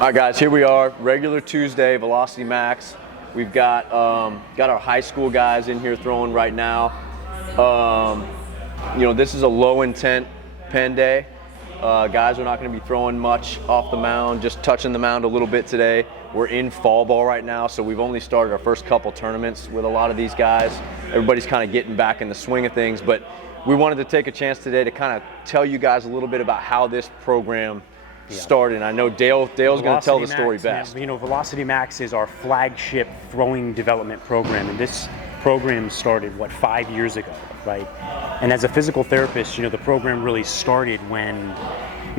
All right, guys, here we are, regular Tuesday, Velocity Max. We've got our high school guys in here throwing right now. This is a low intent pen day. Guys are not going to be throwing much off the mound, just touching the mound a little bit today. We're in fall ball right now, so we've only started our first couple tournaments with a lot of these guys. Everybody's kind of getting back in the swing of things, but we wanted to take a chance today to kind of tell you guys a little bit about how this program started. And I know Dale's going to tell the story best. Velocity Max is our flagship throwing development program, and this program started 5 years ago, right? And as a physical therapist, the program really started when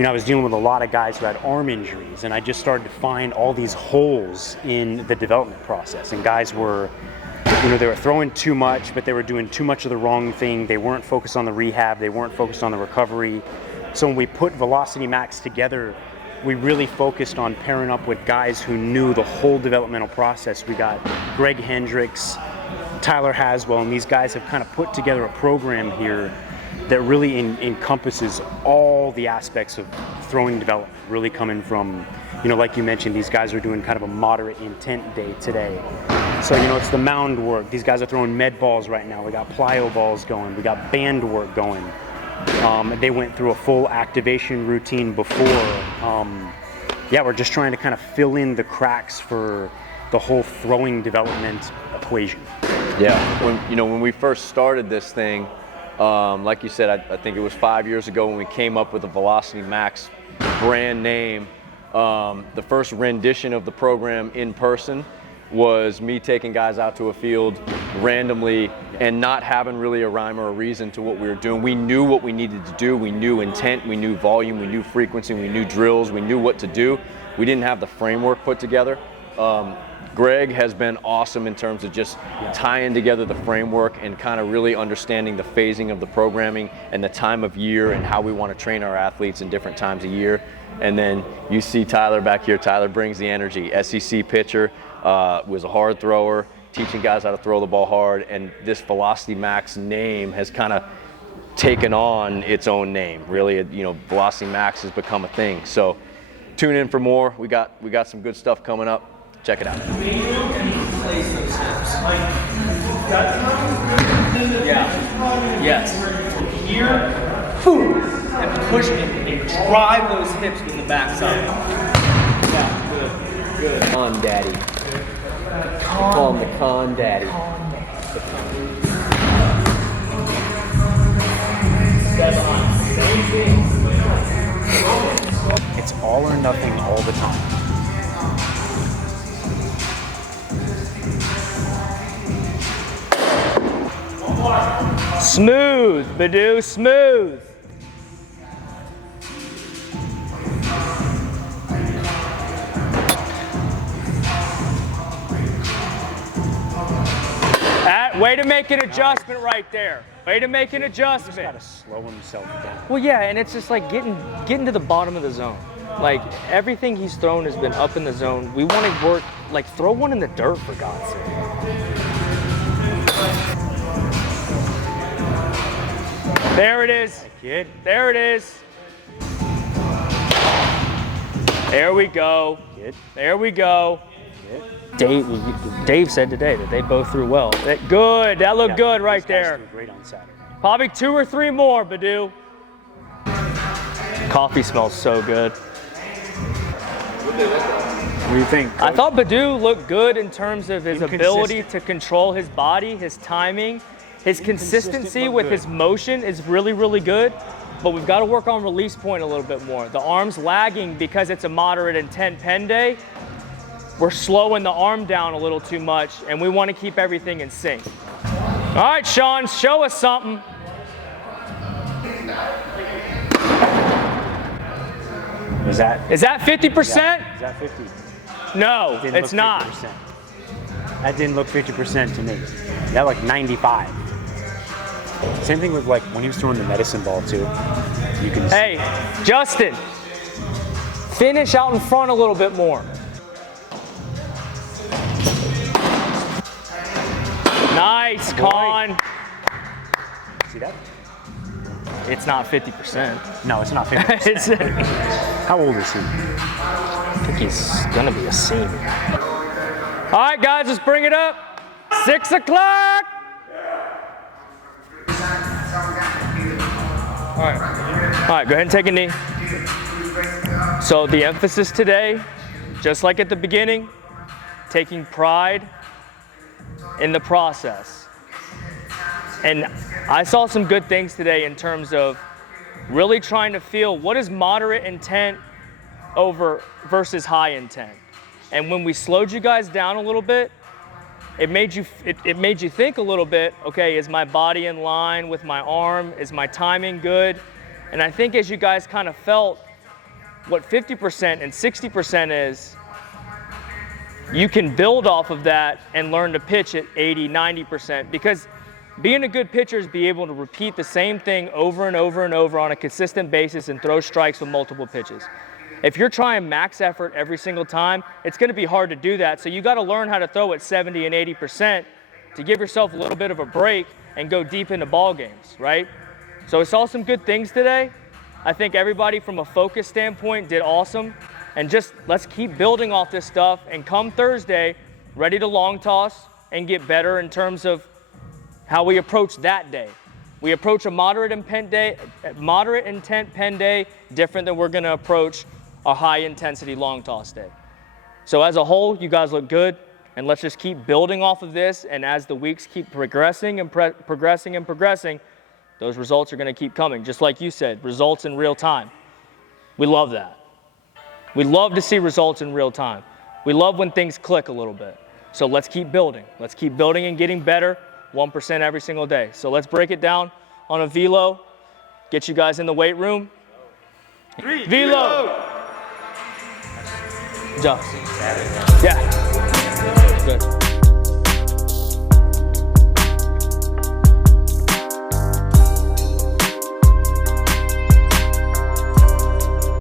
I was dealing with a lot of guys who had arm injuries, and I just started to find all these holes in the development process. And guys were, they were throwing too much, but they were doing too much of the wrong thing. They weren't focused on the rehab. They weren't focused on the recovery. So when we put Velocity Max together, we really focused on pairing up with guys who knew the whole developmental process. We got Greg Hendricks, Tyler Haswell, and these guys have kind of put together a program here that really encompasses all the aspects of throwing development, really coming from, like you mentioned, these guys are doing kind of a moderate intent day today. So, it's the mound work. These guys are throwing med balls right now. We got plyo balls going. We got band work going. They went through a full activation routine before. We're just trying to kind of fill in the cracks for the whole throwing development equation. Yeah, when we first started this thing, like you said, I think it was 5 years ago when we came up with the Velocity Max brand name. The first rendition of the program in person was me taking guys out to a field randomly and not having really a rhyme or a reason to what we were doing. We knew what we needed to do. We knew intent, we knew volume, we knew frequency, we knew drills, we knew what to do. We didn't have the framework put together. Greg has been awesome in terms of just tying together the framework and kind of really understanding the phasing of the programming and the time of year and how we want to train our athletes in different times of year. And then you see Tyler back here. Tyler brings the energy. SEC pitcher, was a hard thrower, teaching guys how to throw the ball hard. And this Velocity Max name has kind of taken on its own name. Really, Velocity Max has become a thing. So tune in for more. We got some good stuff coming up. Check it out. Yeah. Yes. Here, boom, and push it and drive those hips with the backside. Yeah, good. Con Daddy. Call him the Con Daddy. Same thing. It's all or nothing all the time. Smooth, Badu, smooth. Way to make an adjustment right there. Way to make an adjustment. He's got to slow himself down. Well, yeah, and it's just like getting to the bottom of the zone. Like, everything he's thrown has been up in the zone. We want to work, throw one in the dirt, for God's sake. There it is. Kid. There it is. There we go. Kid. There we go. Dave said today that they both threw well. Good. That looked good right there. Threw great on Saturday. Probably 2 or 3 more, Badu. Coffee smells so good. What do you think, Coach? I thought Badu looked good in terms of his ability to control his body, his timing. His consistency with his motion is really, really good, but we've got to work on release point a little bit more. The arm's lagging because it's a moderate intent pen day. We're slowing the arm down a little too much, and we want to keep everything in sync. All right, Sean, show us something. Is that 50%? Is that 50? No, it's not. 50%. That didn't look 50% to me. That looked 95. Same thing with when he was throwing the medicine ball too. You can. Hey, Justin, finish out in front a little bit more. Nice, Con. See that? it's not 50%. No, it's not 50%. It's, How old is he? I think he's gonna be a senior. All right, guys, let's bring it up. 6 o'clock. All right, go ahead and take a knee. So the emphasis today, just like at the beginning, taking pride in the process. And I saw some good things today in terms of really trying to feel what is moderate intent over versus high intent. And when we slowed you guys down a little bit, it made you think a little bit, okay, is my body in line with my arm? Is my timing good? And I think as you guys kind of felt what 50% and 60% is, you can build off of that and learn to pitch at 80, 90%, because being a good pitcher is be able to repeat the same thing over and over and over on a consistent basis and throw strikes with multiple pitches. If you're trying max effort every single time, it's going to be hard to do that. So you got to learn how to throw at 70 and 80% to give yourself a little bit of a break and go deep into ball games, right? So I saw some good things today. I think everybody from a focus standpoint did awesome. And just let's keep building off this stuff, and come Thursday, ready to long toss and get better in terms of how we approach that day. We approach a moderate intent pen day different than we're going to approach a high intensity long toss day. So as a whole, you guys look good, and let's just keep building off of this. And as the weeks keep progressing and progressing, those results are going to keep coming. Just like you said, results in real time. We love that. We love to see results in real time. We love when things click a little bit. So let's keep building. Let's keep building and getting better 1% every single day. So let's break it down on a velo, get you guys in the weight room. Velo! Just. Yeah. Good.